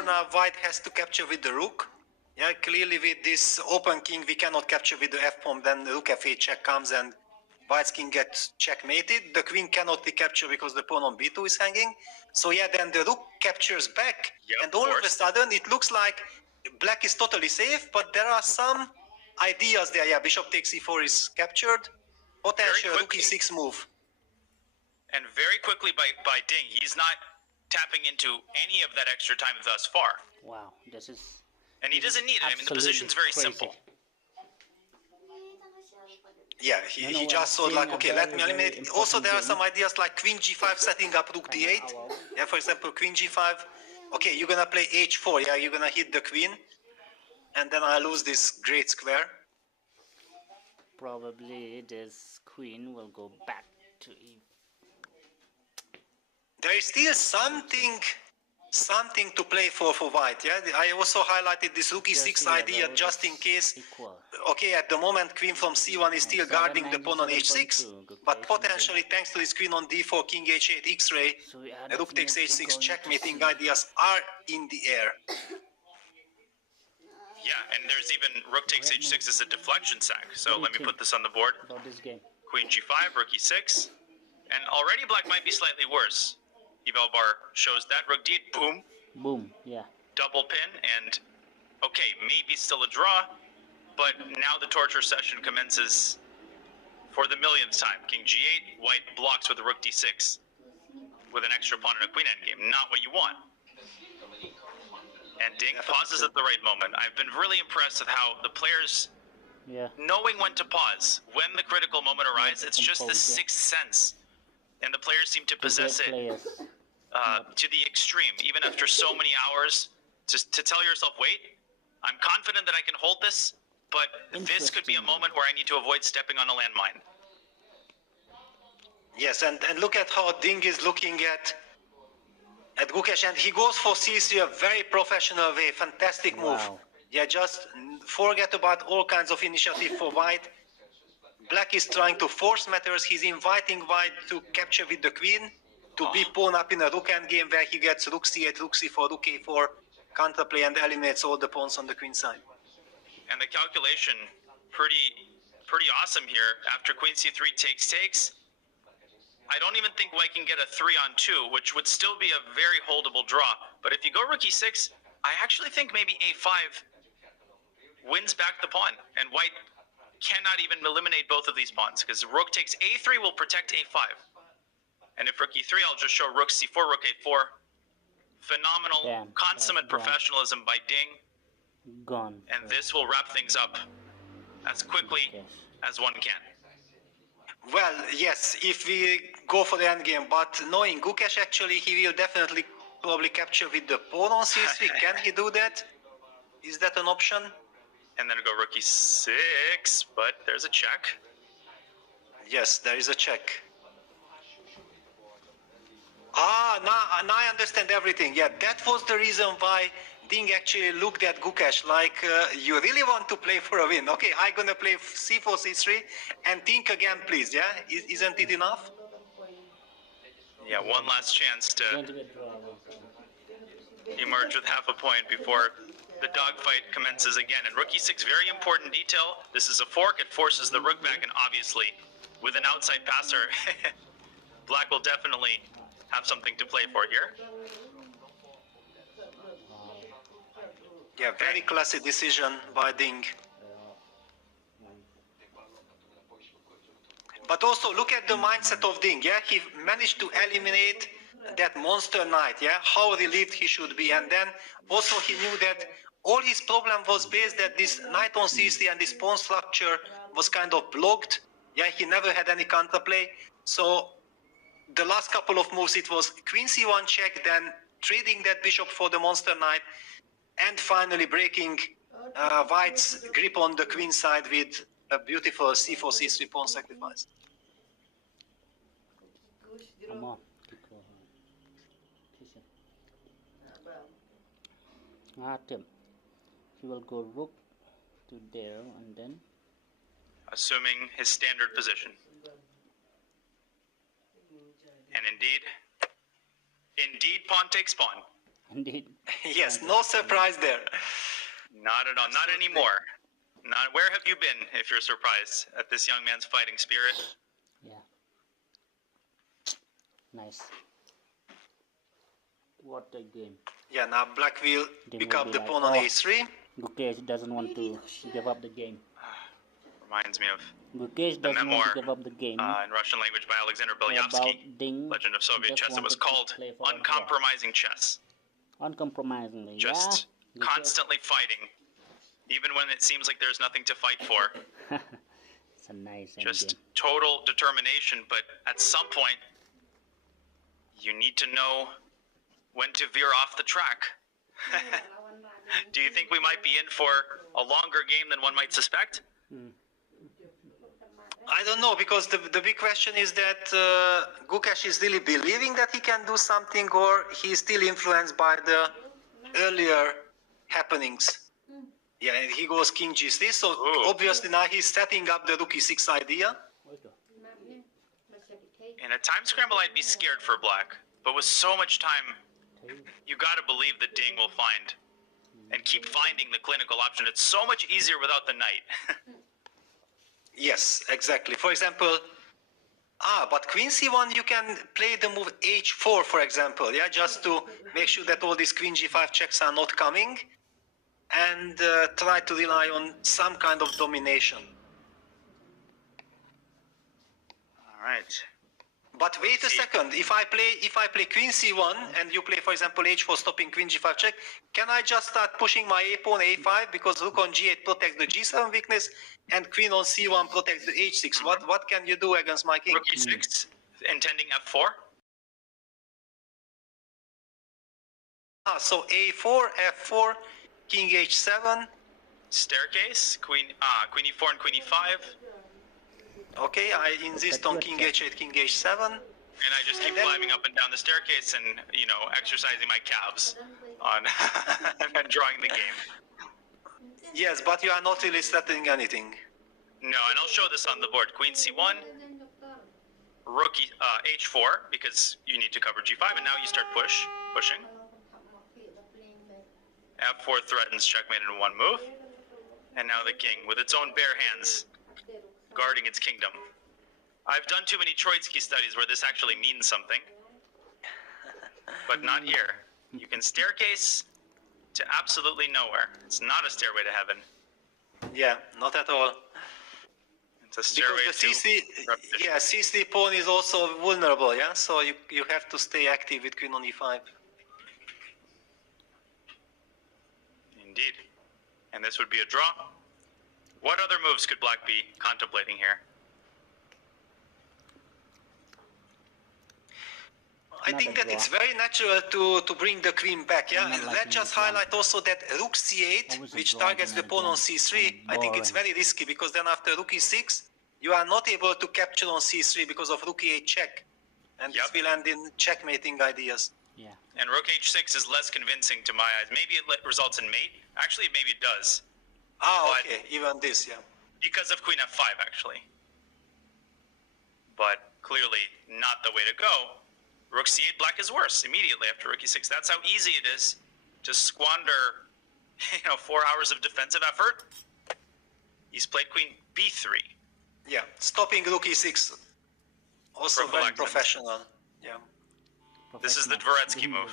e4, now white has to capture with the rook. Yeah, clearly with this open king we cannot capture with the f-pawn, then the rook f8 check comes and white's king gets checkmated. The queen cannot be captured because the pawn on b2 is hanging. So yeah, then the rook captures back, and all of a sudden it looks like black is totally safe, but there are some ideas there. Yeah, bishop takes e4 is captured, potential rook e6 move. And very quickly by Ding, he's not tapping into any of that extra time thus far. Wow, this is... And he doesn't need it. I mean, the position's very simple. Yeah, he just thought like, okay, let me eliminate. Also, there are some ideas like queen g5 setting up rook d8. Yeah, for example, queen g5. Okay, you're gonna play h4. Yeah, you're gonna hit the queen, and then I lose this great square. Probably this queen will go back to e. There is still something to play for white. Yeah, I also highlighted this rook e6 idea just in case. Okay, at the moment queen from c1 is still guarding the pawn on h6, but potentially thanks to this queen on d4, king h8, x-ray, rook takes h6 checkmating ideas are in the air. Yeah, and there's even rook takes h6 as a deflection sack. So let me put this on the board. About this game. Queen g5, rook e6, and already black might be slightly worse. Eval bar shows that rook d8, boom, boom, yeah, double pin, and okay, maybe still a draw, but now the torture session commences for the millionth time. King g8, white blocks with the rook d6 with an extra pawn and a queen endgame. Not what you want. And Ding pauses at the right moment. I've been really impressed with how the players, knowing when to pause, when the critical moment arrives, it's just the sixth sense. And the players seem to possess it to the extreme, even after so many hours, to tell yourself, wait, I'm confident that I can hold this, but this could be a moment where I need to avoid stepping on a landmine. Yes, and look at how Ding is looking at Gukesh, and he goes for c3 a very professional way, fantastic move. Yeah, just forget about all kinds of initiative for white. Black is trying to force matters. He's inviting white to capture with the queen, to be pawn up in a rook endgame where he gets rook c8, rook c4, rook a4, counterplay, and eliminates all the pawns on the queen side. And the calculation, pretty awesome here. After queen c3 takes, I don't even think white can get a 3-on-2, which would still be a very holdable draw. But if you go rook e6, I actually think maybe a5 wins back the pawn, and white cannot even eliminate both of these pawns, because rook takes a3 will protect a5. And if rook e3, I'll just show rook c4, rook a4. Phenomenal, consummate professionalism by Ding. Gone. And this will wrap things up as quickly as one can. Well, yes, if we go for the endgame, but knowing Gukesh, actually, he will definitely probably capture with the pawn on c3. Can he do that? Is that an option? And then go rook e6, but there's a check. Yes, there is a check. Now I understand everything. Yeah, that was the reason why Ding actually looked at Gukesh like, you really want to play for a win. Okay, I'm gonna play c4, c3, and think again, please, yeah? Isn't it enough? Yeah, one last chance to emerge with half a point before the dogfight commences again. And rook e6, very important detail. This is a fork, it forces the rook back, and obviously, with an outside passer, black will definitely have something to play for here. Yeah, very classy decision by Ding. But also look at the mindset of Ding. Yeah, he managed to eliminate that monster knight. Yeah, how relieved he should be. And then also he knew that all his problem was based that this knight on c3 and this pawn structure was kind of blocked. Yeah, he never had any counterplay. So the last couple of moves, it was queen c1 check, then trading that bishop for the monster knight, and finally breaking white's grip on the queen side with a beautiful c4, c3 pawn sacrifice. Come on. Tim. He will go rook to there and then... Assuming his standard position. And indeed pawn takes pawn. Indeed. Yes, no surprise there. Not at all. Not anymore. Not. Where have you been? If you're surprised at this young man's fighting spirit. Yeah. Nice. What a game. Yeah, now black will Game pick will up be the like, pawn on oh, a3. Gukesh doesn't want to give up the game. Reminds me of Gukesh the doesn't want memoir to give up the game. in Russian language by Alexander About Belyavsky, Ding. Legend of Soviet just Chess. It was wanted to called play for a draw. Uncompromising Chess. Uncompromisingly. Just yeah. constantly fighting, even when it seems like there's nothing to fight for. It's a nice Just game. total determination, but at some point, you need to know when to veer off the track. Do you think we might be in for a longer game than one might suspect? I don't know, because the big question is that Gukesh is really believing that he can do something, or he's still influenced by the earlier happenings. Yeah, and he goes king g3, so obviously now he's setting up the rook e6 idea. In a time scramble, I'd be scared for black, but with so much time, you gotta believe that Ding will find and keep finding the clinical option. It's so much easier without the knight. Yes, exactly. For example, but queen c1, you can play the move h4, for example, yeah, just to make sure that all these queen g5 checks are not coming, and try to rely on some kind of domination. All right. But wait a second, if I play queen c1 and you play, for example, h4 stopping queen g5 check, can I just start pushing my a pawn a5, because rook on g8 protects the g7 weakness and queen on c1 protects the h6? What can you do against my king? Rook e6, intending f4. So a4, f4, king h7. Staircase, queen e4 and queen e5. Okay, I insist on king h8, king h7. And I just keep climbing up and down the staircase and, you know, exercising my calves on and drawing the game. Yes, but you are not really threatening anything. No, and I'll show this on the board. Queen c1, rook h4, because you need to cover g5, and now you start pushing. f4 threatens checkmate in one move. And now the king, with its own bare hands, guarding its kingdom. I've done too many Troitsky studies where this actually means something. But not here. You can staircase to absolutely nowhere. It's not a stairway to heaven. Yeah, not at all. It's a stairway Because the to repetition. yeah, c3 pawn is also vulnerable, yeah? So you have to stay active with queen on e5. Indeed. And this would be a draw. What other moves could black be contemplating here? I think that it's very natural to bring the queen back, yeah? And let's just highlight also that rook c8, which targets the pawn on c3, I think it's very risky, because then after rook e6, you are not able to capture on c3 because of rook e8 check. And this will end in checkmating ideas. Yeah. And rook h6 is less convincing to my eyes. Maybe it results in mate. Actually, maybe it does. But Okay, even this, yeah. because of queen f5, actually. But clearly not the way to go. Rook c8, black is worse immediately after rook e6. That's how easy it is to squander, 4 hours of defensive effort. He's played queen b3. Yeah, stopping rook e6, also very professional. Yeah. This is the Dvoretsky move.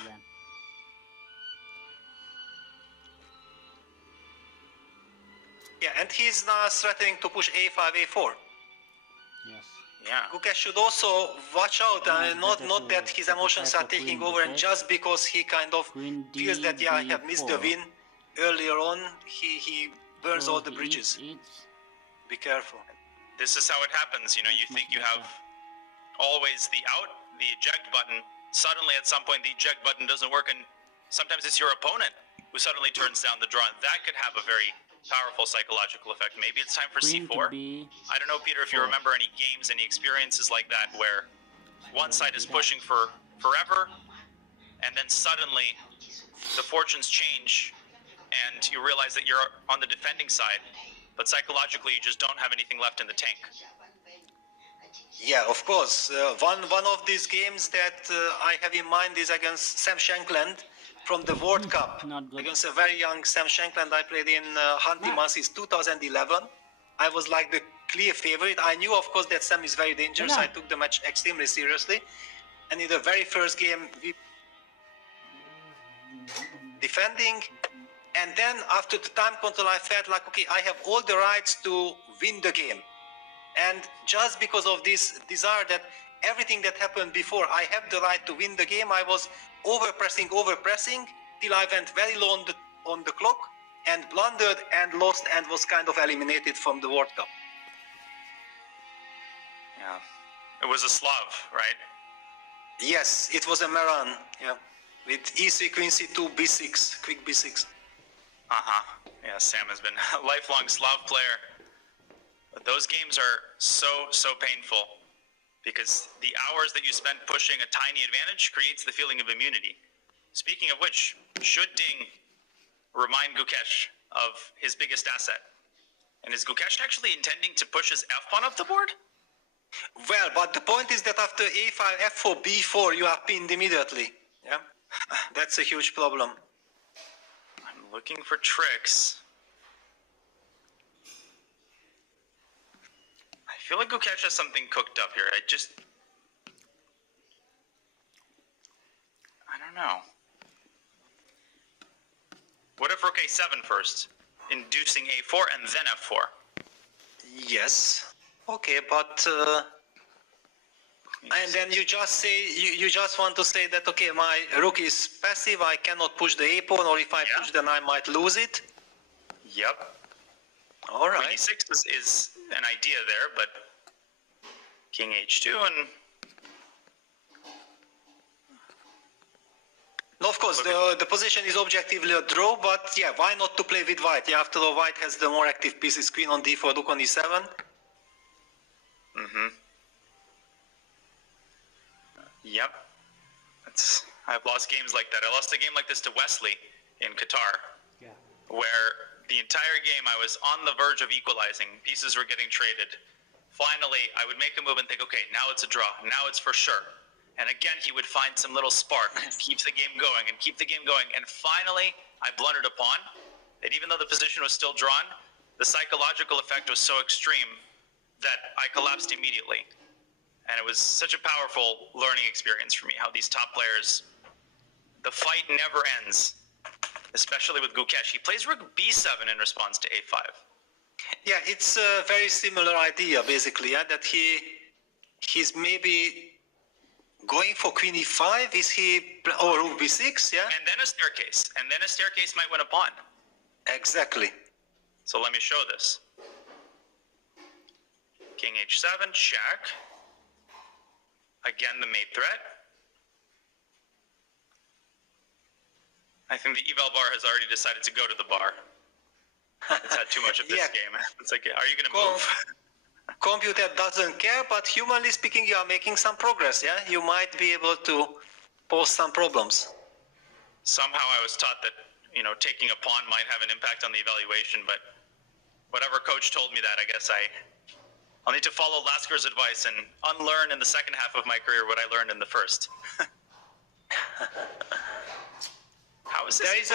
Yeah, and he's now threatening to push a5, a4. Yes. Yeah. Gukesh should also watch out, not that his emotions are taking over, and just because he kind of feels that, I have missed the win earlier on, he burns all the bridges. Be careful. This is how it happens. You think you have always the out, the eject button. Suddenly at some point the eject button doesn't work, and sometimes it's your opponent who suddenly turns down the draw, and that could have a very powerful psychological effect. Maybe it's time for c4. I don't know, Peter, if you remember any games, any experiences like that where one side is pushing for forever, and then suddenly the fortunes change and you realize that you're on the defending side, but psychologically you just don't have anything left in the tank. Yeah, of course. One of these games that I have in mind is against Sam Shankland, from the World Cup Not good. against a very young Sam Shankland. I played in Hunty Masses 2011. I was like the clear favorite. I knew, of course, that Sam is very dangerous. I took the match extremely seriously. And in the very first game, we defending. And then after the time control, I felt like, okay, I have all the rights to win the game. And just because of this desire that everything that happened before, I have the right to win the game, I was overpressing, till I went very low on the clock and blundered and lost and was kind of eliminated from the World Cup. Yeah. It was a Slav, right? Yes, it was a Maran, yeah. With E3, Queen C2, B6, quick B6. Yeah, Sam has been a lifelong Slav player. But those games are so painful because the hours that you spend pushing a tiny advantage creates the feeling of immunity. Speaking of which, should Ding remind Gukesh of his biggest asset? And is Gukesh actually intending to push his f-pawn up the board? Well, but the point is that after A5, F4, B4, you are pinned immediately. Yeah, that's a huge problem. I'm looking for tricks. I feel like Gukesh has something cooked up here. I don't know. What if Rook A7 first, inducing A4 and then F4? Yes. Okay, but and then you just say you just want to say that okay, my rook is passive. I cannot push the A pawn, or if I push, then I might lose it. Yep. All right. Queen E6 is an idea there, but King H2 and. No, of course, the position is objectively a draw, but yeah, why not to play with white? Yeah, after all, white has the more active pieces, queen on d4, rook on e7. Yep. I've lost games like that. I lost a game like this to Wesley in Qatar, where the entire game I was on the verge of equalizing. Pieces were getting traded. Finally, I would make a move and think, okay, now it's a draw. Now it's for sure. And again, he would find some little spark, keeps the game going and keep the game going. And finally, I blundered a pawn that even though the position was still drawn, the psychological effect was so extreme that I collapsed immediately. And it was such a powerful learning experience for me, how these top players, the fight never ends, especially with Gukesh. He plays rook b7 in response to a5. Yeah, it's a very similar idea, basically, yeah, that he's maybe going for queen e5, is he, or rook b6, yeah? And then a staircase, might win a pawn. Exactly. So let me show this. King h7, check. Again, the mate threat. I think the eval bar has already decided to go to the bar. It's had too much of this game. It's like, are you going to move? Computer doesn't care, but humanly speaking, you are making some progress, yeah? You might be able to pose some problems. Somehow I was taught that, you know, taking a pawn might have an impact on the evaluation, but whatever coach told me that, I guess I'll need to follow Lasker's advice and unlearn in the second half of my career what I learned in the first. How is this? There is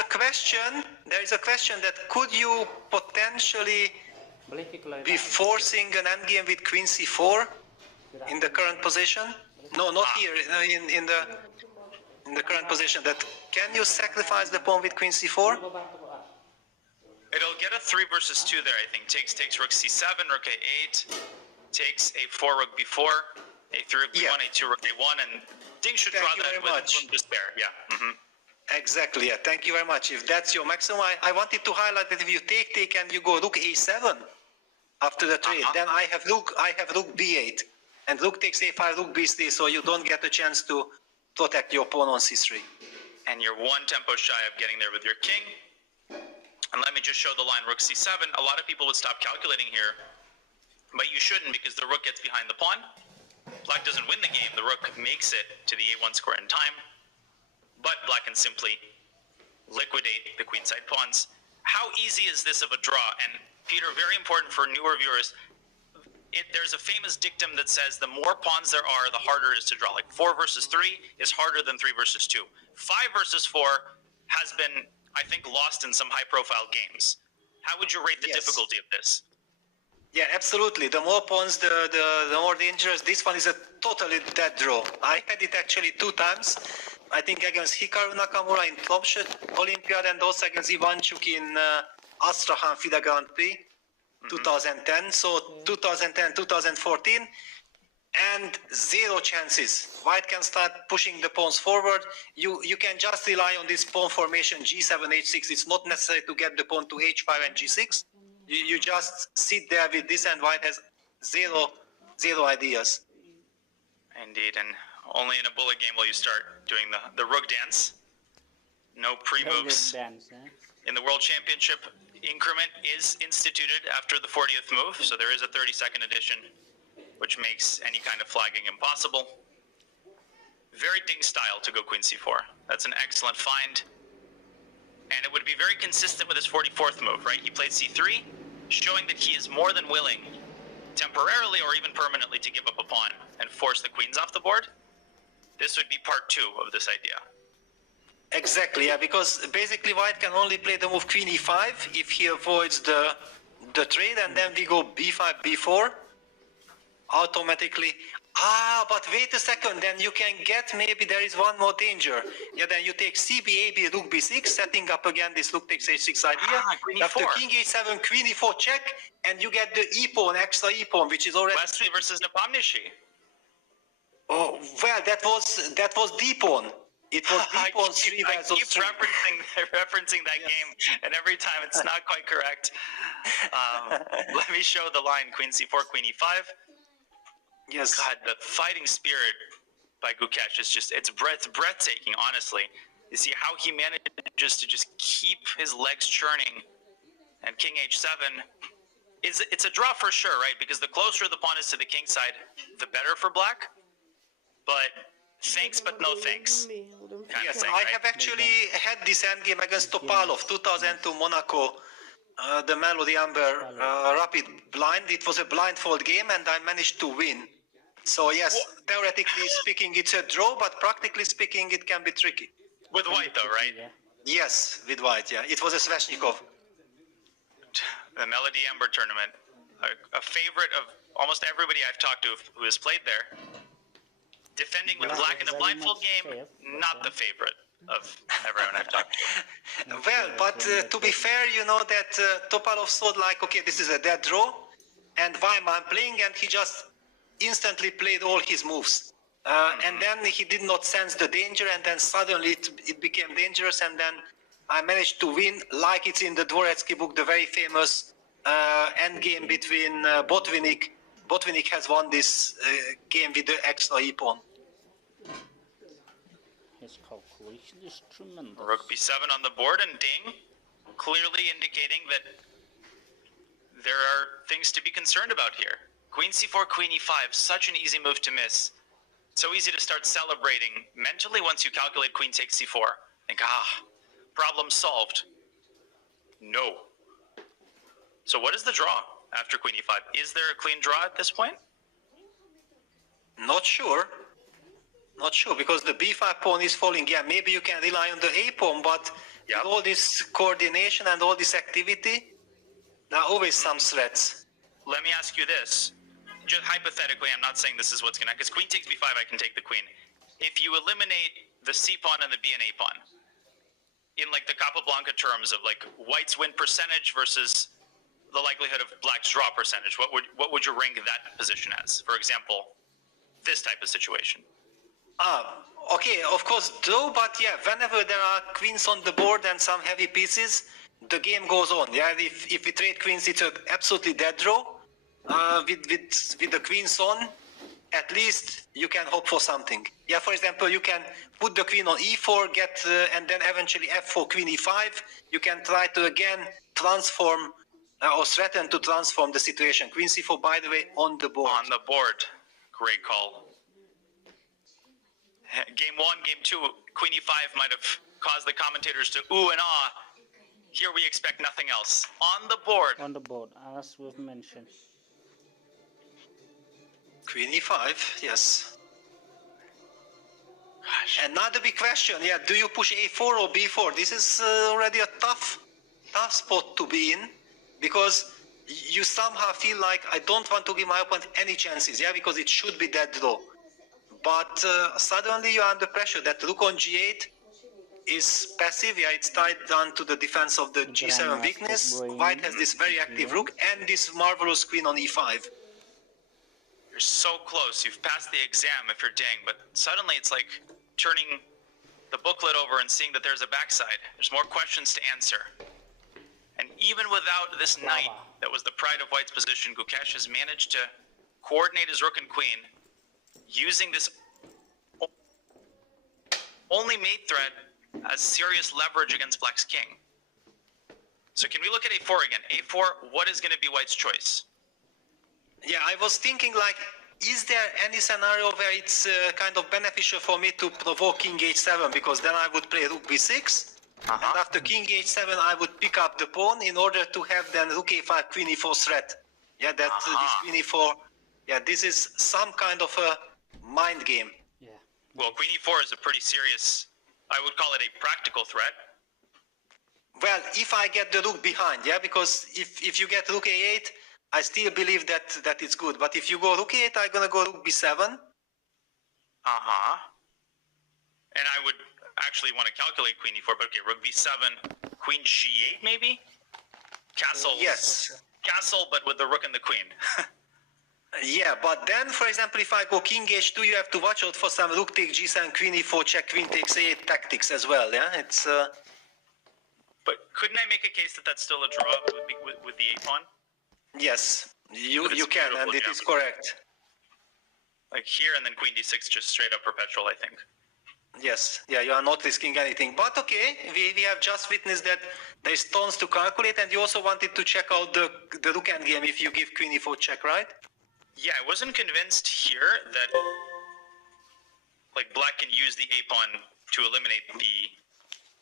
a question that could you potentially be forcing an endgame with queen c4 in the current position? No, not here, in the current position. That can you sacrifice the pawn with queen c4? It'll get a 3 versus 2 there, I think. Takes rook c7, rook a8, takes a4, rook b4, a3, rook b1, a2, rook a1, and Ding should draw that with despair. Yeah. Exactly, yeah. Thank you very much. If that's your maximum, I wanted to highlight that if you take and you go rook a7 after the trade, then I have rook b8, and rook takes a5, rook b3, so you don't get a chance to protect your pawn on c3. And you're one tempo shy of getting there with your king. And let me just show the line rook c7. A lot of people would stop calculating here, but you shouldn't because the rook gets behind the pawn. Black doesn't win the game. The rook makes it to the a1 square in time, but Black can simply liquidate the queenside pawns. How easy is this of a draw? And Peter, very important for newer viewers, there's a famous dictum that says the more pawns there are, the harder it is to draw. Like 4 versus 3 is harder than 3 versus 2. 5 versus 4 has been, I think, lost in some high-profile games. How would you rate the Yes. difficulty of this? Yeah, absolutely. The more pawns, the more dangerous. This one is a totally dead draw. I had it actually 2 times. I think against Hikaru Nakamura in Tromsø Olympiad and also against Ivanchuk in Astrahan FIDE Grand Prix 2010. So 2010, 2014. And 0 chances. White can start pushing the pawns forward. You can just rely on this pawn formation G7, H6. It's not necessary to get the pawn to H5 and G6. You just sit there with this, and White has zero ideas. Indeed, and only in a bullet game will you start doing the rook dance. No pre-moves. Dance, eh? In the World Championship, increment is instituted after the 40th move, so there is a 30-second addition, which makes any kind of flagging impossible. Very Ding style to go queen c4. That's an excellent find. And it would be very consistent with his 44th move, right? He played c3, showing that he is more than willing, temporarily or even permanently, to give up a pawn and force the queens off the board. This would be part 2 of this idea. Exactly, yeah, because basically White can only play the move queen e5 if he avoids the trade, and then we go b5, b4 automatically. But wait a second, then you can get, maybe there is one more danger. Yeah, then you take c, b, a, b, rook b6, setting up again this rook takes h6 idea. Queen After e4. king h7, queen e4 check, and you get the e-pawn, extra e-pawn, which is already... Wesley versus Nepomniachtchi. Oh, well, that was d-pawn. It was d-pawn 3 I versus keep 3. referencing that game, and every time it's not quite correct. Let me show the line: queen c4, queen e5. Yes. God, the fighting spirit by Gukesh is just—it's breathtaking. Honestly, you see how he manages to just keep his legs churning. And king h7 it's a draw for sure, right? Because the closer the pawn is to the king side, the better for black. But thanks, but no thanks. Kind Yes, of thing, I right? have actually had this endgame against Topalov, 2002 Monaco, the Melody Amber Rapid blind. It was a blindfold game, and I managed to win. So yes, theoretically speaking, it's a draw, but practically speaking, it can be tricky. With white, though, right? Yeah. Yes, with White, yeah. It was a Sveshnikov. The Melody Amber tournament, a favorite of almost everybody I've talked to who has played there. Defending with Black black is in a very blindfold much game, safe, not the favorite of everyone I've talked to. Well, but to be fair, you know that Topalov thought like, okay, this is a dead draw, and why am I playing? And he just instantly played all his moves. And then he did not sense the danger, and then suddenly it became dangerous, and then I managed to win, like it's in the Dvoretsky book, the very famous endgame between Botvinnik. Botvinnik has won this game with the extra e-pawn. His calculation is tremendous. Rook b7 on the board, and ding, clearly indicating that there are things to be concerned about here. Queen c4, queen e5, such an easy move to miss. So easy to start celebrating mentally once you calculate queen takes c4. Think, problem solved. No. So what is the draw after queen e5? Is there a clean draw at this point? Not sure. Not sure, because the b5 pawn is falling. Yeah, maybe you can rely on the a pawn, but with all this coordination and all this activity, there are always some threats. Let me ask you this. Just hypothetically, I'm not saying this is what's going to... Because queen takes b5, I can take the queen. If you eliminate the c pawn and the b and a pawn, in like the Capablanca terms of like white's win percentage versus the likelihood of black's draw percentage, what would you rank that position as? For example, this type of situation. Okay, of course, draw, but yeah, whenever there are queens on the board and some heavy pieces, the game goes on. Yeah, if we trade queens, it's an absolutely dead draw. With the queens on, at least you can hope for something. Yeah, for example, you can put the queen on e4, get and then eventually f4, queen e5. You can try to again transform or threaten to transform the situation. Queen c4, by the way, on the board. On the board. Great call. Game 1, game 2, queen e5 might have caused the commentators to ooh and ah. Here we expect nothing else. On the board. On the board, as we've mentioned. Queen e5, yes. Another big question, yeah, do you push a4 or b4? This is already a tough spot to be in, because you somehow feel like I don't want to give my opponent any chances, yeah, because it should be dead draw. But suddenly you're under pressure. That rook on g8 is passive, yeah, it's tied down to the defense of the g7 weakness. White has this very active rook and this marvelous queen on e5. You're so close. You've passed the exam if you're Ding, but suddenly it's like turning the booklet over and seeing that there's a backside. There's more questions to answer. And even without this knight that was the pride of White's position, Gukesh has managed to coordinate his rook and queen using this only mate threat as serious leverage against Black's king. So can we look at a4 again? a4, what is going to be White's choice? Yeah, I was thinking like, is there any scenario where it's kind of beneficial for me to provoke king h7, because then I would play rook b6, and after king h7 I would pick up the pawn in order to have then rook a5, queen e4 threat. Yeah, that this queen e4, yeah, this is some kind of a mind game. Yeah. Well, queen e4 is a pretty serious, I would call it a practical threat. Well, if I get the rook behind, yeah, because if you get rook a8, I still believe that it's good. But if you go rook a8, I'm gonna go rook b7. And I would actually want to calculate queen e4, but okay, rook b7, queen g8 maybe? Castle. Yes. Castle, but with the rook and the queen. Yeah, but then, for example, if I go king h2, you have to watch out for some rook take g7, queen e4 check, queen takes a8 tactics as well, yeah? It's... But couldn't I make a case that that's still a draw with the a pawn? Yes, you can, and it is geometry. correct. Like here, and then queen d6, just straight up perpetual, I think. Yes, yeah, you are not risking anything. But okay, we have just witnessed that there's tons to calculate, and you also wanted to check out the rook endgame if you give queen e4 check, right? Yeah, I wasn't convinced here that like Black can use the a pawn to eliminate the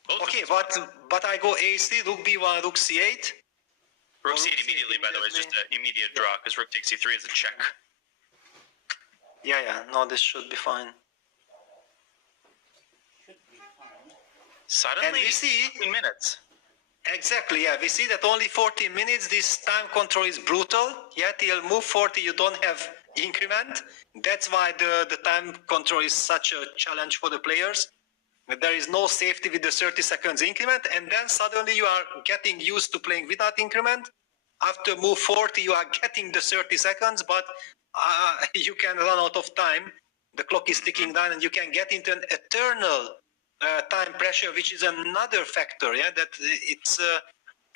both. Okay, but I go a3, rook b1, rook c8. Rook c8 immediately, by the way, is just an immediate draw because rook takes e3 is a check. Yeah, no, this should be fine. Suddenly, And we see 15 minutes. Exactly, yeah. We see that only 14 minutes, this time control is brutal. Yeah, till move 40 you don't have increment. That's why the time control is such a challenge for the players. There is no safety with the 30 seconds increment, and then suddenly you are getting used to playing without increment. After move 40 you are getting the 30 seconds, but you can run out of time. The clock is ticking down and you can get into an eternal time pressure, which is another factor, yeah, that it's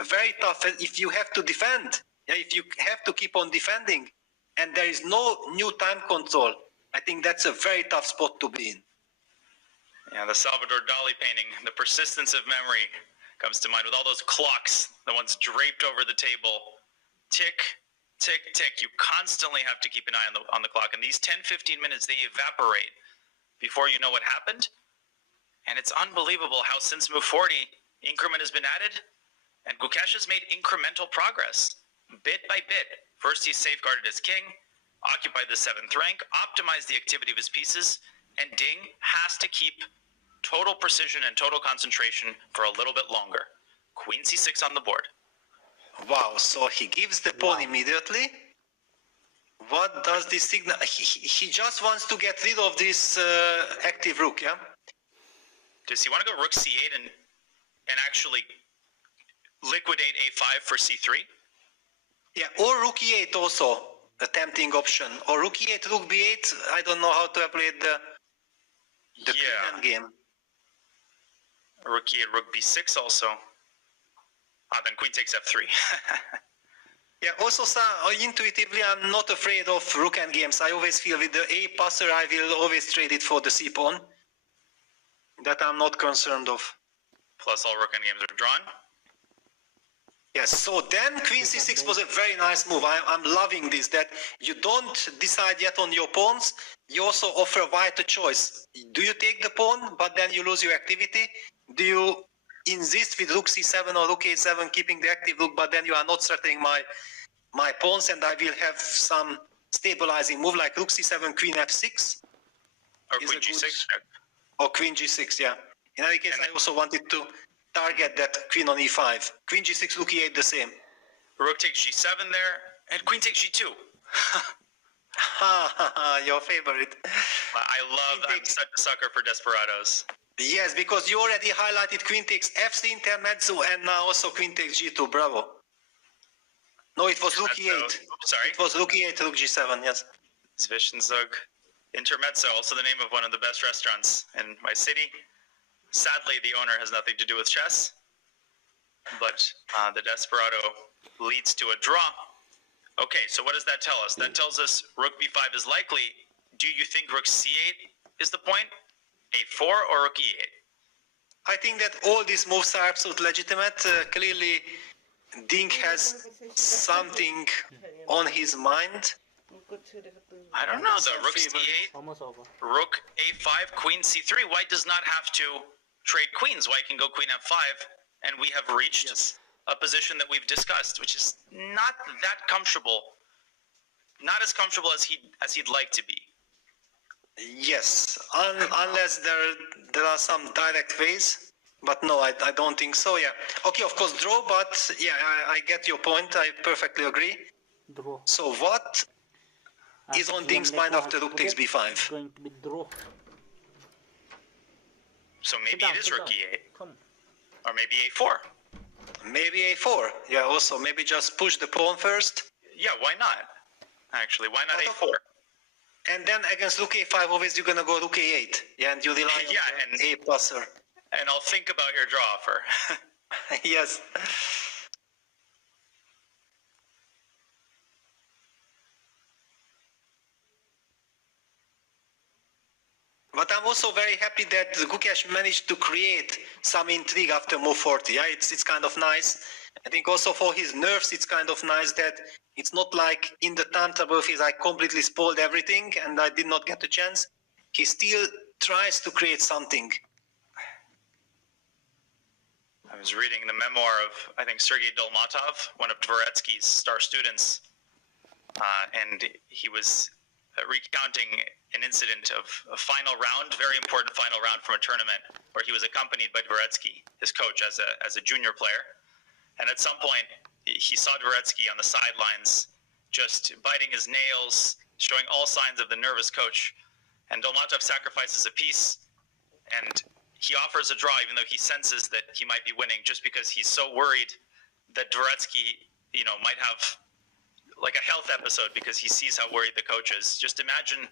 very tough if you have to defend, yeah, if you have to keep on defending and there is no new time control. I think that's a very tough spot to be in. Yeah, the Salvador Dali painting, the persistence of memory comes to mind with all those clocks, the ones draped over the table. Tick, tick, tick. You constantly have to keep an eye on the clock, and these 10-15 minutes, they evaporate before you know what happened. And it's unbelievable how since move 40, increment has been added, and Gukesh has made incremental progress, bit by bit. First, he safeguarded his king, occupied the 7th rank, optimized the activity of his pieces, and Ding has to keep total precision and total concentration for a little bit longer. Queen c6 on the board. Wow, so he gives the pawn immediately. What does this signal? He just wants to get rid of this active rook, yeah? Does he want to go rook c8 and actually liquidate a5 for c3? Yeah, or rook e8 also, a tempting option. Or rook e8, rook b8, I don't know how to play the queen game. Rook e8, rook b6 also. Then queen takes f3. Yeah, also intuitively I'm not afraid of rook end games. I always feel with the a passer I will always trade it for the c pawn. That I'm not concerned of. Plus all rook end games are drawn. Yes, so then queen c6 was a very nice move. I'm loving this, that you don't decide yet on your pawns. You also offer white a choice. Do you take the pawn, but then you lose your activity? Do you insist with rook c7 or rook a7 keeping the active rook, but then you are not threatening my pawns and I will have some stabilizing move like rook c7, queen f6? Or queen g6. Or queen g6, yeah. In any case, I also wanted to target that queen on e5. Queen g6, rook e8, the same. Rook takes g7 there, and queen takes g2. Your favorite. I'm such a sucker for desperados. Yes, because you already highlighted queen takes f3 intermezzo, and now also queen takes g2. Bravo. No, it was rook e8. Oops, sorry. It was rook e8, rook g7, yes. Zwischenzug Intermezzo, also the name of one of the best restaurants in my city. Sadly, the owner has nothing to do with chess, but the Desperado leads to a draw. Okay, so what does that tell us? That tells us rook b5 is likely. Do you think rook c8 is the point? a4 or rook e8? I think that all these moves are absolutely legitimate. Clearly, Dink has something on his mind. I don't know though. Rook c8, Almost over. rook a5, queen c3. White does not have to trade queens. White can go queen f5, and we have reached a position that we've discussed, which is not that comfortable. Not as comfortable as he'd like to be. Yes, unless there are some direct ways, but no, I don't think so. Yeah. Okay, of course, draw, but yeah, I get your point. I perfectly agree. Draw. So what is on Dink's mind after rook takes b5? It's going to be draw. So maybe Sit down, it is sit rook down. e8, Come. or maybe a4. Maybe a4. Yeah, also maybe just push the pawn first. Yeah, why not? Actually, why not a4? And then against rook a5, always you're gonna go rook a8. Yeah, and you rely on Yeah, the a pluser. And I'll think about your draw offer. Yes. But I'm also very happy that Gukesh managed to create some intrigue after move 40. Yeah, it's kind of nice. I think also for his nerves, it's kind of nice that it's not like in the time trouble phase I completely spoiled everything and I did not get a chance. He still tries to create something. I was reading the memoir of, I think, Sergei Dolmatov, one of Dvoretsky's star students, and he was recounting an incident of a final round, very important final round from a tournament, where he was accompanied by Dvoretsky, his coach, as a junior player. And at some point, he saw Dvoretsky on the sidelines, just biting his nails, showing all signs of the nervous coach. And Dolmatov sacrifices a piece, and he offers a draw, even though he senses that he might be winning, just because he's so worried that Dvoretsky, might have like a health episode because he sees how worried the coach is. Just imagine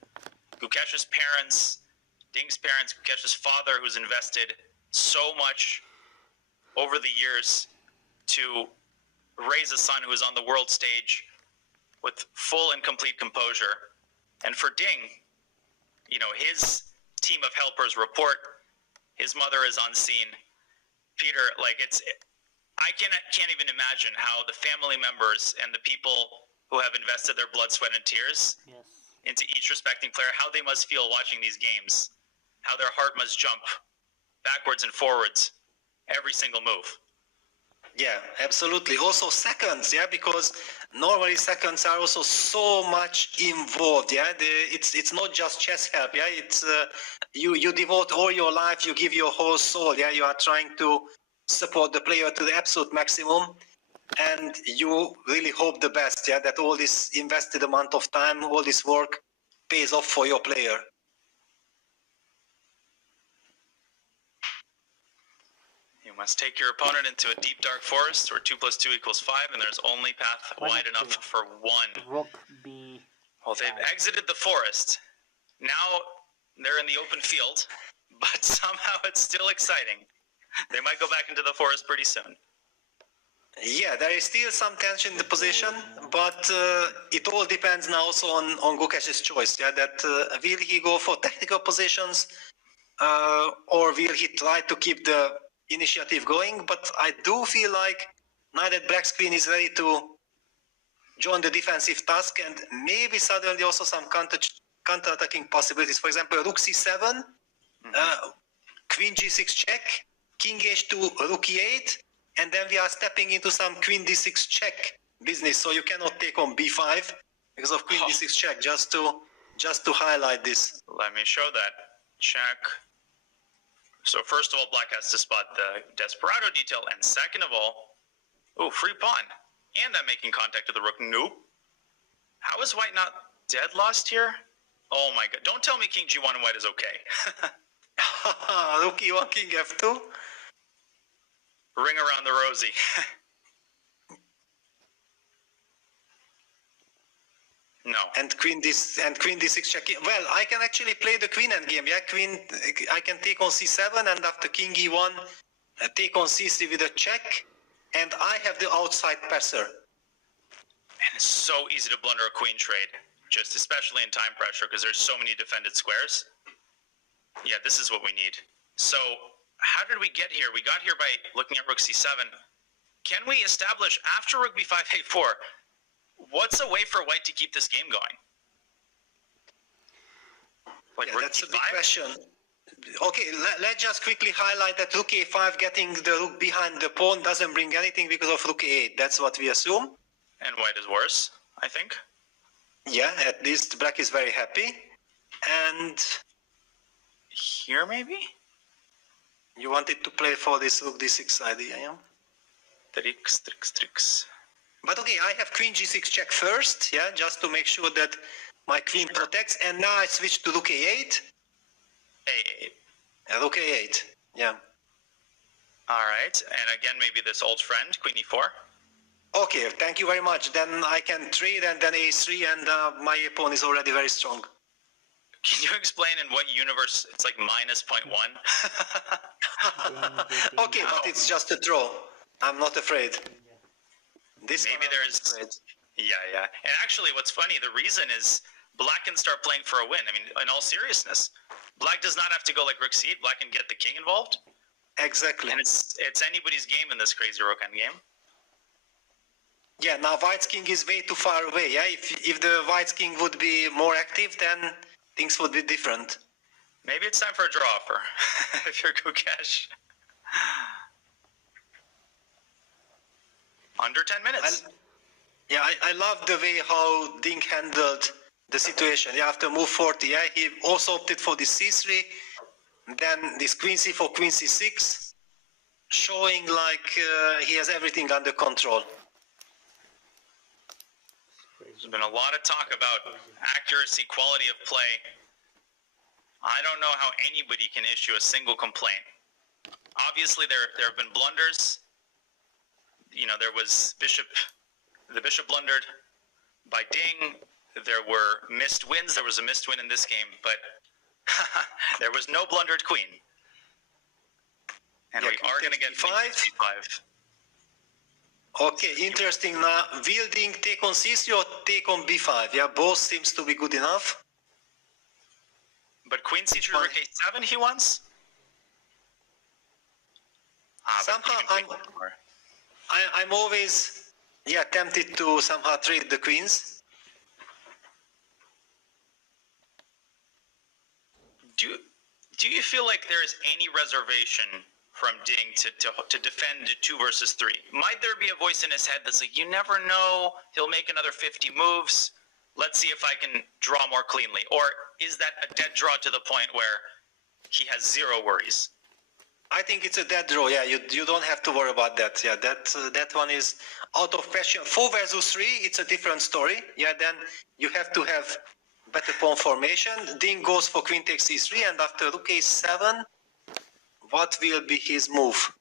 Gukesh's parents, Dink's parents, Gukesh's father, who's invested so much over the years to raise a son who is on the world stage with full and complete composure. And for Ding, his team of helpers report his mother is on scene. Peter, I can't even imagine how the family members and the people who have invested their blood, sweat, and tears into each respecting player, how they must feel watching these games, how their heart must jump backwards and forwards every single move. Yeah, absolutely. Also seconds, yeah, because normally seconds are also so much involved. Yeah, it's not just chess help. Yeah, it's you devote all your life, you give your whole soul. Yeah, you are trying to support the player to the absolute maximum, and you really hope the best. Yeah, that all this invested amount of time, all this work, pays off for your player. You must take your opponent into a deep dark forest where 2 + 2 = 5, and there's only path wide enough for one. Rook B. Well, they've exited the forest. Now they're in the open field, but somehow it's still exciting. They might go back into the forest pretty soon. Yeah, there is still some tension in the position, but it all depends now also on Gukesh's choice. Yeah, that will he go for technical positions or will he try to keep the initiative going? But I do feel like now that Black's queen is ready to join the defensive task, and maybe suddenly also some counter-attacking possibilities. For example, rook c7, queen g6 check, king h2, rook e8, and then we are stepping into some queen d6 check business. So you cannot take on b5 because of queen d6 check. Just to highlight this. Let me show that. Check. So first of all, black has to spot the Desperado detail, and second of all, oh, free pawn. And I'm making contact with the rook. Nope. How is white not dead lost here? Oh my god. Don't tell me king g1 and white is okay. Rook e1, king f2. Ring around the rosy. No. And queen d6 check. Well, I can actually play the queen endgame. Yeah, queen. I can take on c7, and after king e1, take on c3 with a check, and I have the outside passer. And it's so easy to blunder a queen trade, just especially in time pressure, because there's so many defended squares. Yeah, this is what we need. So, how did we get here? We got here by looking at rook c7. Can we establish after rook b5 a4? What's a way for white to keep this game going? Like Yeah, rook that's a d5? big question. Okay, let's just quickly highlight that rook a5 getting the rook behind the pawn doesn't bring anything because of rook a8. That's what we assume. And white is worse, I think. Yeah, at least black is very happy. And Here, maybe? you wanted to play for this rook d6 idea, yeah? Tricks. But okay, I have queen g6 check first, yeah, just to make sure that my queen protects. And now I switch to rook a8. A8. Rook a8, yeah. All right, and again, maybe this old friend, queen e4. Okay, thank you very much. Then I can trade, and then a3, and my pawn is already very strong. Can you explain in what universe it's like minus 0.1? Okay, but it's just a draw. I'm not afraid. This Maybe one I'm there's... not afraid. Yeah. And actually, what's funny, the reason is black can start playing for a win. I mean, in all seriousness, black does not have to go like rook c8. Black can get the king involved. Exactly. And it's anybody's game in this crazy rook endgame. Yeah, now white's king is way too far away. Yeah, if the white's king would be more active, then things would be different. Maybe it's time for a draw offer, if you're Gukesh. Under 10 minutes. I love the way how Ding handled the situation. Yeah, after move 40, yeah, he also opted for this c3, then this queen c4, queen c6, showing like he has everything under control. There's been a lot of talk about accuracy, quality of play. I don't know how anybody can issue a single complaint. Obviously, there have been blunders. You know, there was the bishop blundered by Ding. There were missed wins. There was a missed win in this game, but there was no blundered queen. And Yeah, we are going to get b5. b5. Okay, interesting. Now, will Ding take on c3 or take on b5? Yeah, both seems to be good enough. But queen c3 rook a7 he wants? Somehow I'm always tempted to somehow trade the queens. Do you feel like there is any reservation from Ding to defend 2 versus 3? Might there be a voice in his head that's like, you never know, he'll make another 50 moves, let's see if I can draw more cleanly? Or is that a dead draw to the point where he has zero worries? I think it's a dead draw. Yeah, you don't have to worry about that. Yeah, that one is out of question. 4 versus 3, it's a different story. Yeah, then you have to have better pawn formation. Ding goes for queen takes c3, and after rook a7, what will be his move?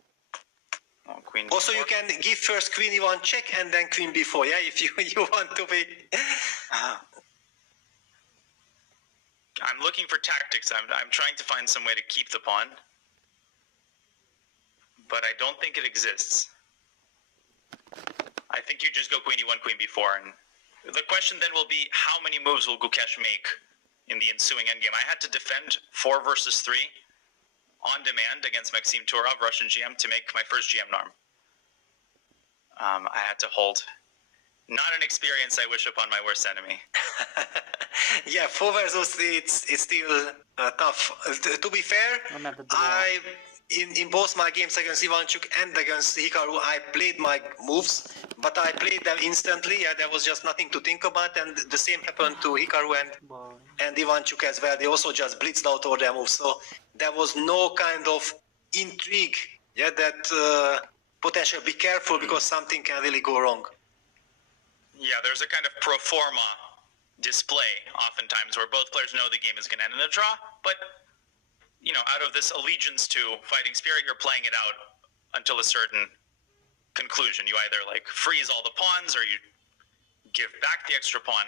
Oh, queen Also, b4. you can give first queen e1 check and then queen b4. Yeah, if you want to be. I'm looking for tactics. I'm trying to find some way to keep the pawn, but I don't think it exists. I think you just go queen e1, queen b4, and the question then will be, how many moves will Gukesh make in the ensuing endgame? I had to defend 4 versus 3 on demand against Maxim Turov, Russian GM, to make my first GM norm. I had to hold. Not an experience I wish upon my worst enemy. Yeah, 4 versus 3, it's still tough. To be fair, Another draw. in both my games against Ivanchuk and against Hikaru, I played my moves, but I played them instantly. Yeah, there was just nothing to think about, and the same happened to Hikaru and Ivanchuk as well. They also just blitzed out all their moves, so there was no kind of intrigue, yeah, that potential be careful because something can really go wrong. Yeah, there's a kind of pro forma display oftentimes where both players know the game is going to end in a draw, but out of this allegiance to fighting spirit, you're playing it out until a certain conclusion. You either freeze all the pawns or you give back the extra pawn.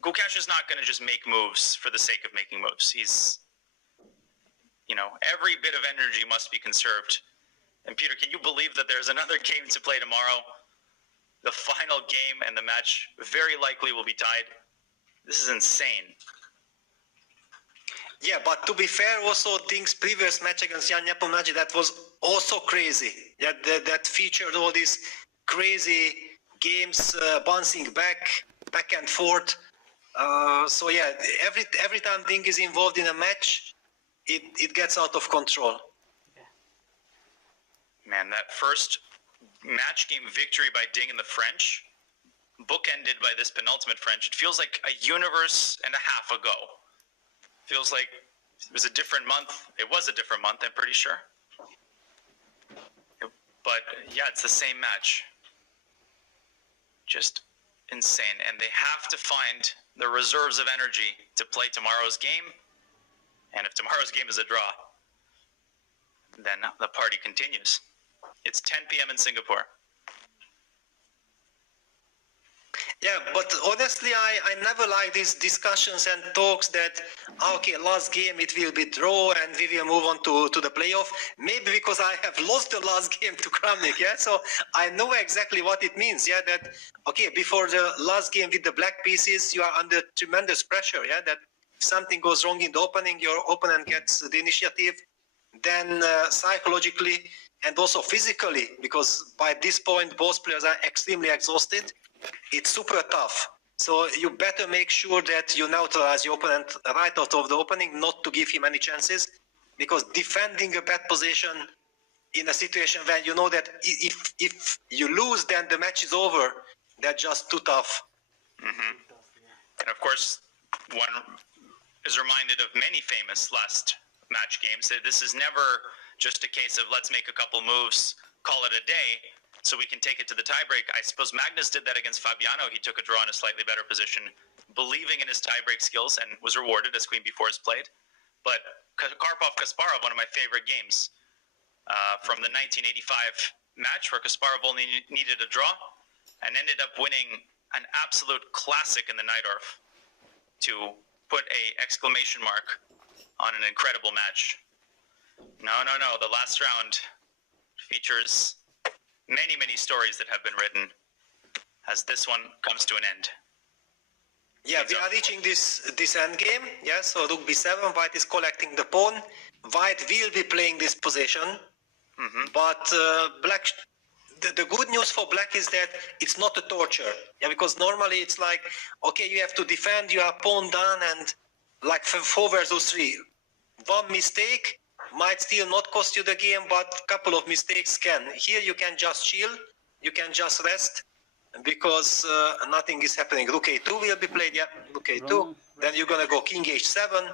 Gukesh is not going to just make moves for the sake of making moves. He's, every bit of energy must be conserved. And Peter, can you believe that there's another game to play tomorrow? The final game, and the match very likely will be tied. This is insane. Yeah, but to be fair, also Ding's previous match against Jan Nepomniachtchi, that was also crazy. Yeah, that featured all these crazy games, bouncing back and forth. So yeah, every time Ding is involved in a match, it gets out of control. Man, that first match game victory by Ding in the French, bookended by this penultimate French, it feels like a universe and a half ago. Feels like it was a different month. It was a different month, I'm pretty sure. But yeah, it's the same match. Just insane. And they have to find the reserves of energy to play tomorrow's game. And if tomorrow's game is a draw, then the party continues. It's 10 p.m. in Singapore. Yeah, but honestly, I never like these discussions and talks that, okay, last game it will be draw and we will move on to the playoff. Maybe because I have lost the last game to Kramnik, yeah? So I know exactly what it means, yeah? That, okay, before the last game with the black pieces, you are under tremendous pressure, yeah? That if something goes wrong in the opening, your opponent gets the initiative, then psychologically and also physically, because by this point, both players are extremely exhausted. It's super tough. So you better make sure that you neutralize your opponent right out of the opening, not to give him any chances, because defending a bad position in a situation when you know that if you lose, then the match is over, that's just too tough. Mm-hmm. And of course, one is reminded of many famous last match games. This is never just a case of let's make a couple moves, call it a day, so we can take it to the tiebreak. I suppose Magnus did that against Fabiano. He took a draw in a slightly better position, believing in his tiebreak skills, and was rewarded as Queen B4 is played. But Karpov-Kasparov, one of my favorite games from the 1985 match, where Kasparov only needed a draw and ended up winning an absolute classic in the Najdorf to put a exclamation mark on an incredible match. No. The last round features many stories that have been written as this one comes to an end. Yeah, we are reaching this end game. Yeah, so rook b7, white is collecting the pawn. White will be playing this position, but black. The good news for black is that it's not a torture. Yeah, because normally it's like, okay, you have to defend, you are pawn down, and like 4 versus 3. One mistake might still not cost you the game, but a couple of mistakes can. Here you can just chill, you can just rest, because nothing is happening. Rook a2 will be played, yeah, rook a2. Then you're gonna go king h7,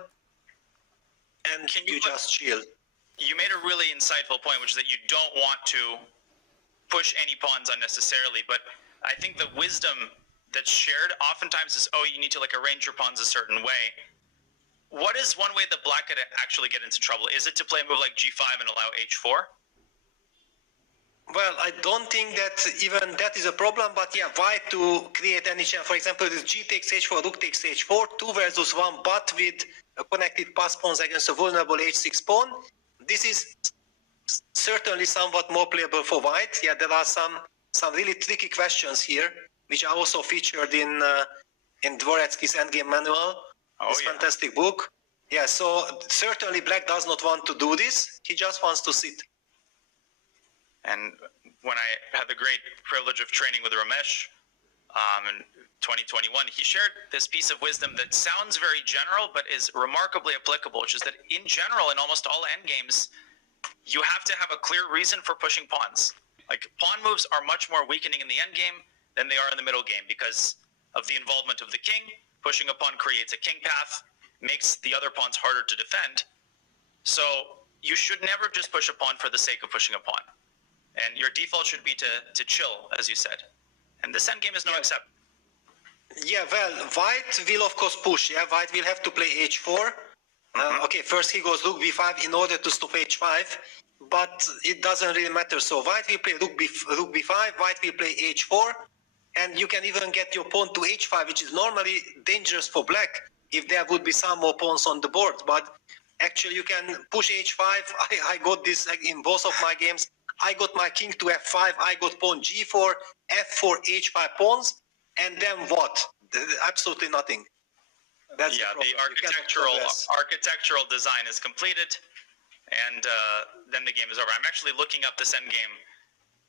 and you just chill. You made a really insightful point, which is that you don't want to push any pawns unnecessarily, but I think the wisdom that's shared oftentimes is, oh, you need to arrange your pawns a certain way. What is one way that black could actually get into trouble? Is it to play a move like g5 and allow h4? Well, I don't think that even that is a problem, but yeah, white to create any chance. For example, this g takes h4, rook takes h4, 2 versus 1, but with connected pass pawns against a vulnerable h6 pawn. This is certainly somewhat more playable for white. Yeah, there are some really tricky questions here, which are also featured in Dvoretsky's Endgame Manual. This fantastic book. Yeah, so certainly black does not want to do this. He just wants to sit. And when I had the great privilege of training with Ramesh in 2021, he shared this piece of wisdom that sounds very general, but is remarkably applicable, which is that in general, in almost all endgames, you have to have a clear reason for pushing pawns. Like, pawn moves are much more weakening in the endgame than they are in the middle game because of the involvement of the king. Pushing a pawn creates a king path, makes the other pawns harder to defend. So you should never just push a pawn for the sake of pushing a pawn. And your default should be to chill, as you said. And this endgame is no exception. Yeah, well, white will of course push. Yeah, white will have to play h4. Okay, first he goes rook b5 in order to stop h5, but it doesn't really matter. So white will play rook b5, white will play h4, and you can even get your pawn to h5, which is normally dangerous for black if there would be some more pawns on the board. But actually you can push h5. I got this in both of my games. I got my king to f5, I got pawn g4, f4, h5 pawns, and then what? Absolutely nothing. That's the architectural design is completed, and then the game is over. I'm actually looking up this endgame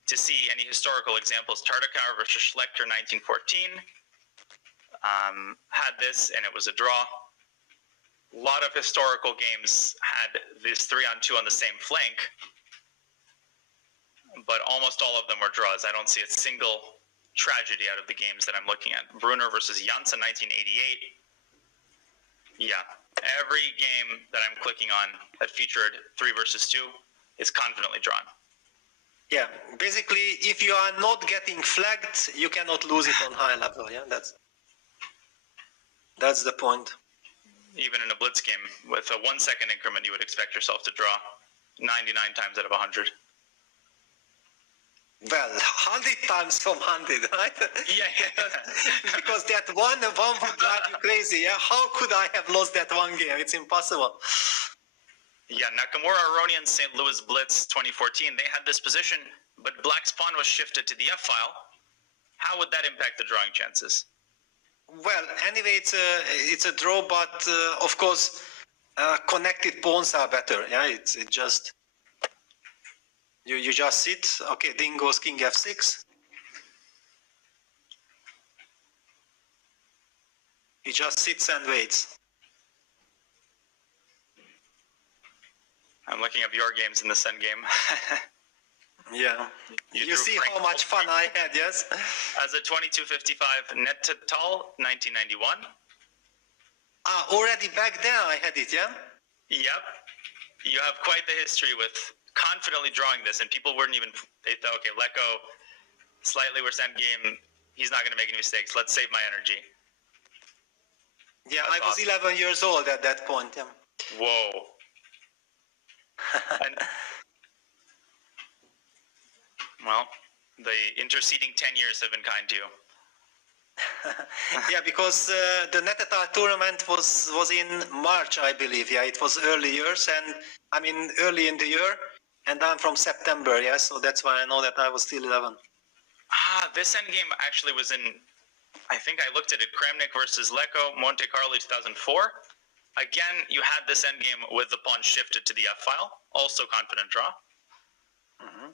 to see any historical examples. Tartakower versus Schlechter, 1914, had this, and it was a draw. A lot of historical games had this 3-on-2 on the same flank, but almost all of them were draws. I don't see a single tragedy out of the games that I'm looking at. Brunner versus Janssen, 1988. Yeah, every game that I'm clicking on that featured 3 versus 2 is confidently drawn. Yeah, basically, if you are not getting flagged, you cannot lose it on high level. Yeah, that's the point. Even in a blitz game with a 1 second increment, you would expect yourself to draw 99 times out of 100. Well, 100 times from 100, right? Yeah. Because that one would drive you crazy. Yeah, how could I have lost that one game? It's impossible. Yeah, Nakamura, Aronian, St. Louis Blitz 2014, they had this position, but black's pawn was shifted to the f-file. How would that impact the drawing chances? Well, anyway, it's a draw, but of course, connected pawns are better. Yeah, it just you just sit. Okay, then goes king f6. He just sits and waits. I'm looking up your games in this endgame. Yeah. You see how much fun I had, yes? As a 2255 Nettatal, 1991. Already back then I had it, yeah? Yep. You have quite the history with confidently drawing this, and people weren't even, they thought, okay, let go, slightly worse endgame, he's not going to make any mistakes, let's save my energy. Yeah, that's I was awesome. 11 years old at that point, yeah. Whoa. And, well, the interceding 10 years have been kind to you. Yeah, because the Nettatal tournament was in March, I believe. Yeah, it was early years, and I mean early in the year, and I'm from September. Yeah, so that's why I know that I was still 11. This endgame actually was in, I think I looked at it, Kramnik versus Lecco, Monte Carlo 2004. Again, you had this endgame with the pawn shifted to the f-file, also confident draw. Mm-hmm.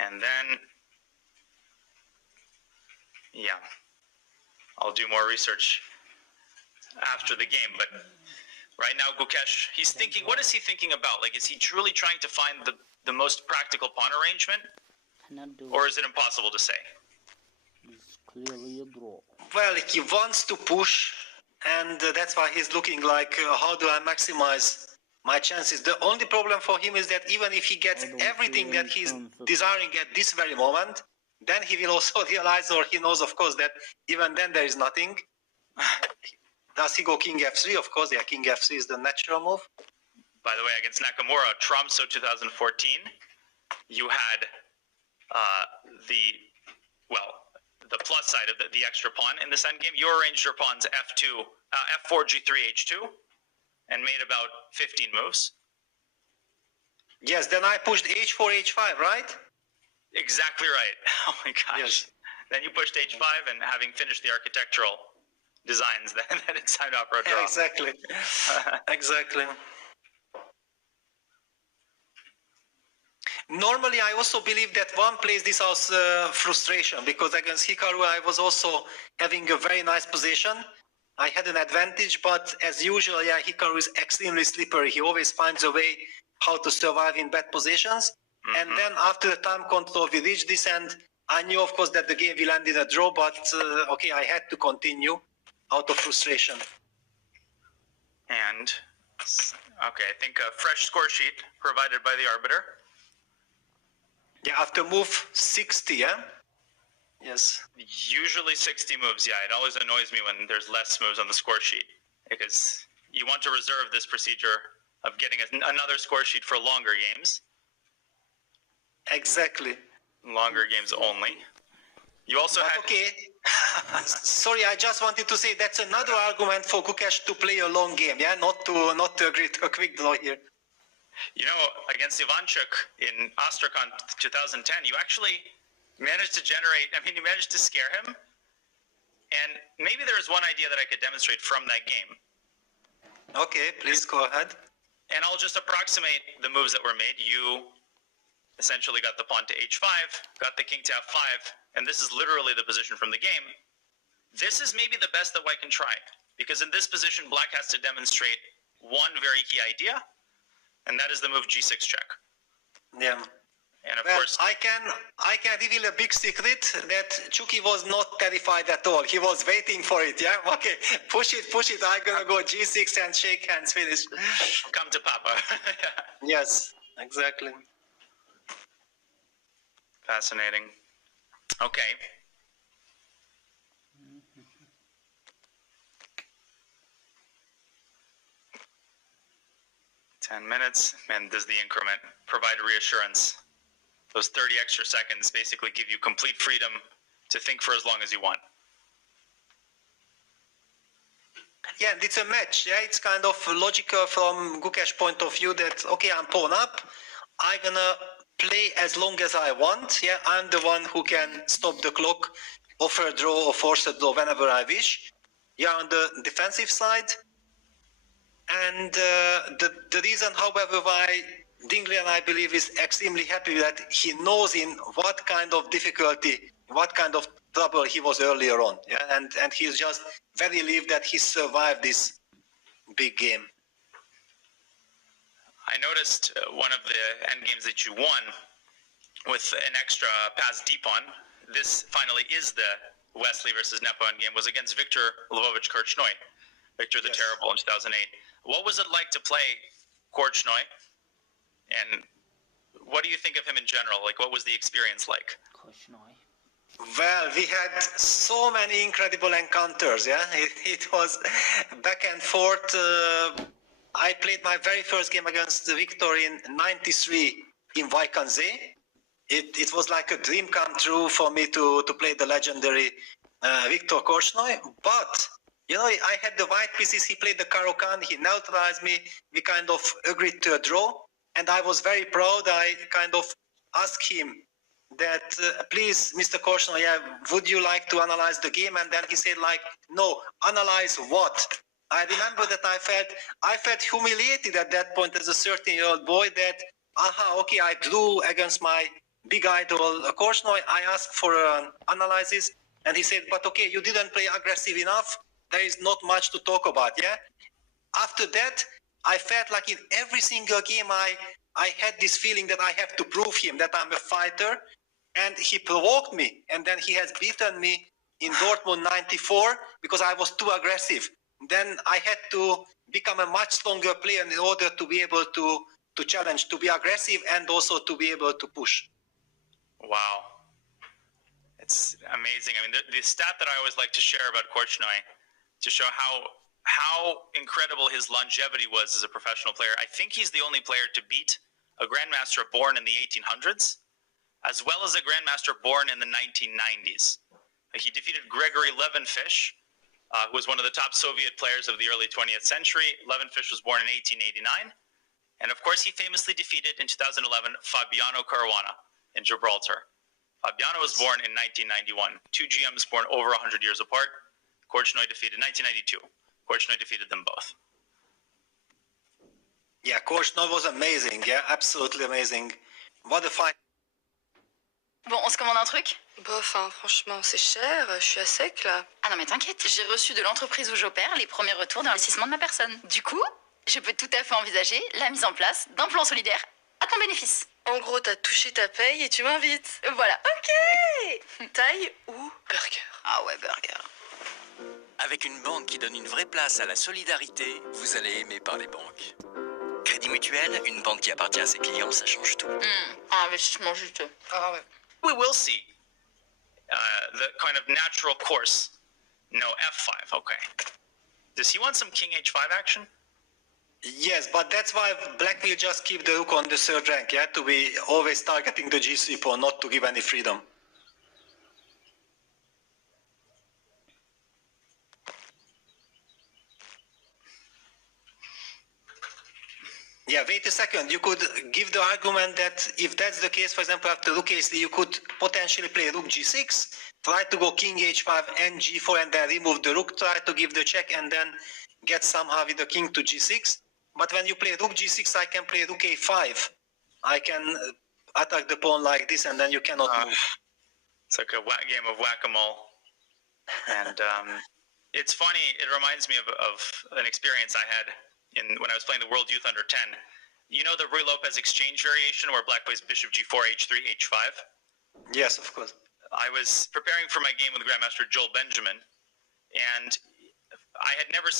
And then, yeah, I'll do more research after the game. But right now, Gukesh, he's thinking, what is he thinking about? Like, is he truly trying to find the most practical pawn arrangement? Or is it impossible to say? It's clearly a draw. Well, he wants to push, and that's why he's looking like, how do I maximize my chances? The only problem for him is that even if he gets everything that he's desiring at this very moment, then he will also realize, or he knows, of course, that even then there is nothing. Does he go king f3? Of course, yeah, king f3 is the natural move. By the way, against Nakamura, Tromso 2014, you had the plus side of the extra pawn in this endgame. You arranged your pawns f2, f4, g3, h2, and made about 15 moves. Yes, then I pushed h4, h5, right? Exactly right. Oh my gosh. Yes. Then you pushed h5, and having finished the architectural designs, then it's time out for a draw. Exactly. Exactly. Normally, I also believe that one plays this as frustration, because against Hikaru, I was also having a very nice position. I had an advantage, but as usual, yeah, Hikaru is extremely slippery. He always finds a way how to survive in bad positions. Mm-hmm. And then after the time control, we reached this end. I knew, of course, that the game will end in a draw, but okay, I had to continue out of frustration. And Okay, I think a fresh score sheet provided by the arbiter. Yeah, after move 60, yeah? Yes. Usually 60 moves, yeah. It always annoys me when there's less moves on the score sheet because you want to reserve this procedure of getting another score sheet for longer games. Exactly. Longer games only. You also But had... okay. Sorry, I just wanted to say that's another argument for Gukesh to play a long game, yeah? Not to agree to a quick draw here. You know, against Ivanchuk in Astrakhan 2010, you actually managed to generate, I mean, you managed to scare him. And maybe there's one idea that I could demonstrate from that game. Okay, please go ahead. And I'll just approximate the moves that were made. You essentially got the pawn to h5, got the king to f5, and this is literally the position from the game. This is maybe the best that white can try, because in this position, black has to demonstrate one very key idea, and that is the move g6 check. Yeah. And of Well, course, I can reveal a big secret that Chucky was not terrified at all. He was waiting for it, yeah? Okay, push it, I'm gonna go g6 and shake hands, finish. come to Papa. Yes, exactly. Fascinating. Okay. $10, and does the increment provide reassurance? Those 30 extra seconds basically give you complete freedom to think for as long as you want. Yeah, and it's a match, yeah? It's kind of logical from Gukesh point of view that, okay, I'm pawn up, I'm gonna play as long as I want, yeah? I'm the one who can stop the clock, offer a draw or force a draw whenever I wish. Yeah, on the defensive side. And the reason, however, why Dingley and I believe is extremely happy that he knows in what kind of difficulty, what kind of trouble he was earlier on. Yeah, and he's just very relieved that he survived this big game. I noticed one of the endgames that you won with an extra pass deep on. This finally is the Wesley versus Nepo endgame, was against Victor Lvovich Korchnoi, Victor the Terrible in 2008. What was it like to play Korchnoi? And what do you think of him in general? Like, what was the experience like? Korchnoi. Well, we had so many incredible encounters, yeah? It was back and forth. I played my very first game against Victor in '93 in Vaikanze. It was like a dream come true for me to play the legendary Victor Korchnoi. But, you know, I had the white pieces, he played the Caro-Kann, he neutralized me, we kind of agreed to a draw. And I was very proud. I kind of asked him that, please, Mr. Korchnoi, would you like to analyze the game? And then he said, like, no, analyze what? I remember that I felt humiliated at that point as a 13-year-old boy that, okay, I drew against my big idol, Korchnoi. I asked for an analysis, and he said, but okay, you didn't play aggressive enough. There is not much to talk about, yeah? After that, I felt like in every single game I had this feeling that I have to prove him that I'm a fighter, and he provoked me, and then he has beaten me in Dortmund '94 because I was too aggressive. Then I had to become a much stronger player in order to be able to challenge, to be aggressive, and also to be able to push. Wow. It's amazing. I mean, the stat that I always like to share about Korchnoi to show how incredible his longevity was as a professional player. I think he's the only player to beat a grandmaster born in the 1800s, as well as a grandmaster born in the 1990s. He defeated Gregory Levenfish, who was one of the top Soviet players of the early 20th century. Levenfish was born in 1889. And of course, he famously defeated in 2011 Fabiano Caruana in Gibraltar. Fabiano was born in 1991. Two GMs born over 100 years apart. Korchnoi defeated 1992. Korchnoi defeated them both. Yeah, Korchnoi was amazing. Yeah, absolutely amazing. What a fight. Bon, on se commande un truc? Bof, hein, franchement, c'est cher, je suis à sec là. Ah non mais t'inquiète, j'ai reçu de l'entreprise où j'opère les premiers retours d'investissement de ma personne. Du coup, je peux tout à fait envisager la mise en place d'un plan solidaire à ton bénéfice. En gros, t'as touché ta paye et tu m'invites. Voilà. Ok. Taille ou burger? Ah ouais, burger. Avec une banque qui donne une vraie place à la solidarité, vous allez aimer parler banque. crédit mutuel, une banque qui appartient à ses clients, ça change tout. Un investissement juteux. Ah ouais. We will see the kind of natural course. No, f5, okay. Does he want some king h5 action? Yes, but that's why black will just keep the rook on the third rank, yeah, to be always targeting the g3 pawn, not to give any freedom. Yeah, wait a second. You could give the argument that if that's the case, for example, after rook a3, you could potentially play rook g6, try to go king h5 and g4, and then remove the rook, try to give the check, and then get somehow with the king to g6. But when you play rook g6, I can play rook a5. I can attack the pawn like this, and then you cannot move. It's like a game of whack-a-mole. And it's funny, it reminds me of an experience I had when I was playing the World Youth Under 10. You know the Ruy Lopez exchange variation where black plays bishop g4, h3, h5? Yes, of course. I was preparing for my game with Grandmaster Joel Benjamin, and I'd never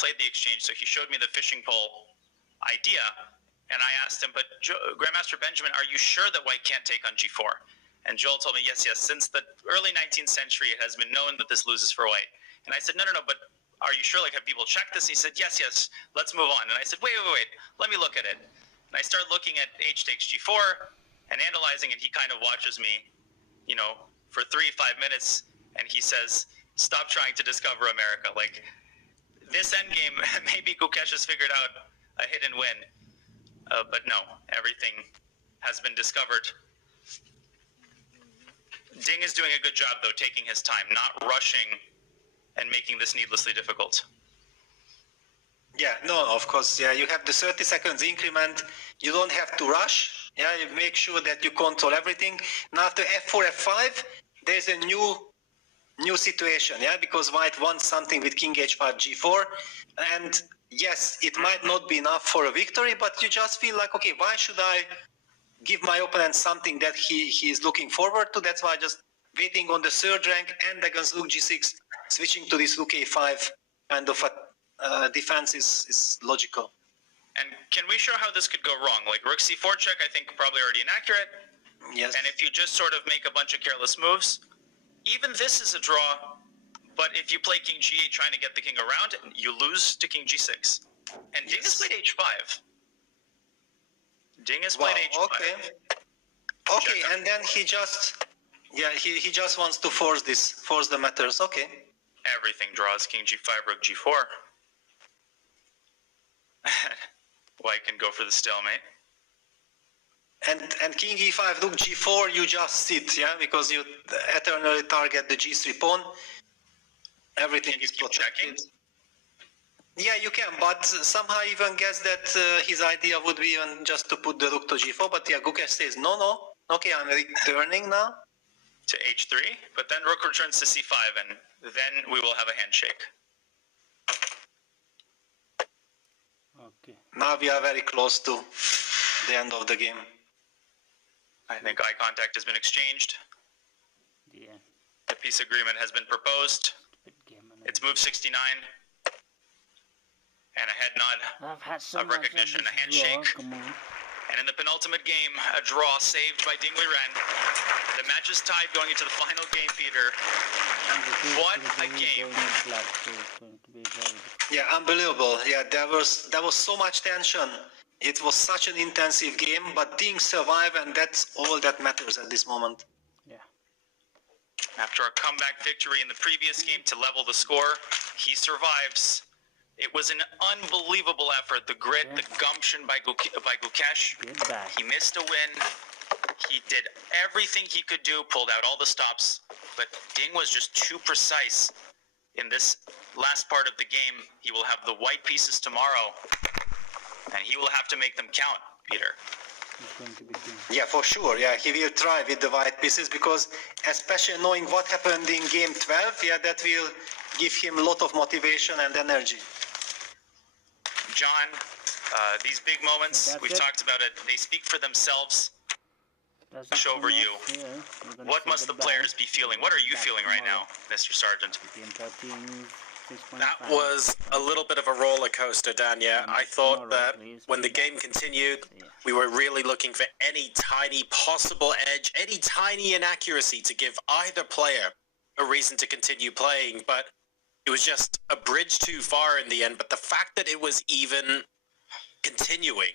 played the exchange, so he showed me the fishing pole idea, and I asked him, but Grandmaster Benjamin, are you sure that white can't take on g4? And Joel told me, yes, since the early 19th century, it has been known that this loses for white. And I said, no, but are you sure? Like, have people checked this? He said, yes, let's move on. And I said, wait, let me look at it. And I started looking at h takes g4 and analyzing it. He kind of watches me, for 3-5 minutes, and he says, stop trying to discover America. Like, this endgame, maybe Gukesh has figured out a hidden win. But no, everything has been discovered. Ding is doing a good job, though, taking his time, not rushing and making this needlessly difficult. Yeah, no, of course. Yeah, you have the 30 seconds increment. You don't have to rush. Yeah, you make sure that you control everything. Now after f4, f5, there's a new situation. Yeah, because white wants something with king h5, g4, and yes, it might not be enough for a victory, but you just feel like, okay, why should I give my opponent something that he is looking forward to? That's why just waiting on the third rank and against rook g6, switching to this rook a5 kind of a defense is logical. And can we show how this could go wrong? Like rook c4 check, I think probably already inaccurate. Yes. And if you just sort of make a bunch of careless moves, even this is a draw. But if you play king g8 trying to get the king around, you lose to king g6. And Ding has played h5. Ding has played h5. Okay, and then he just wants to force the matters. Okay. Everything draws king g5, rook g4. White can go for the stalemate. And king e5, rook g4, you just sit, yeah, because you eternally target the g3 pawn. Everything is protected. Yeah, you can, but somehow I even guess that his idea would be even just to put the rook to g4, but yeah, Gukesh says, no, okay, I'm returning now. To h3, but then rook returns to c5, and then we will have a handshake. Okay. Now we are very close to the end of the game. I think eye contact has been exchanged. Yeah. The peace agreement has been proposed. It's move 69. And a head nod I've had so of recognition, a handshake. Come on. And in the penultimate game, a draw saved by Ding Liren. The match is tied going into the final game, Peter. What a game. Yeah, unbelievable. Yeah, there was so much tension. It was such an intensive game, but Ding survived, and that's all that matters at this moment. Yeah. After a comeback victory in the previous game to level the score, he survives. It was an unbelievable effort. The grit, the gumption by Gukesh. He missed a win. He did everything he could do, pulled out all the stops, but Ding was just too precise. In this last part of the game, he will have the white pieces tomorrow, and he will have to make them count, Peter. Yeah, for sure. Yeah, he will try with the white pieces, because especially knowing what happened in game 12, yeah, that will give him a lot of motivation and energy. John, these big moments, we've talked about it, they speak for themselves. Show over you. What must the players be feeling? What are you feeling right now, Mr. Sargent? Game 13, 6.5. That was a little bit of a roller coaster, Danya. I thought that when the game continued, we were really looking for any tiny possible edge, any tiny inaccuracy to give either player a reason to continue playing, but it was just a bridge too far in the end. But the fact that it was even continuing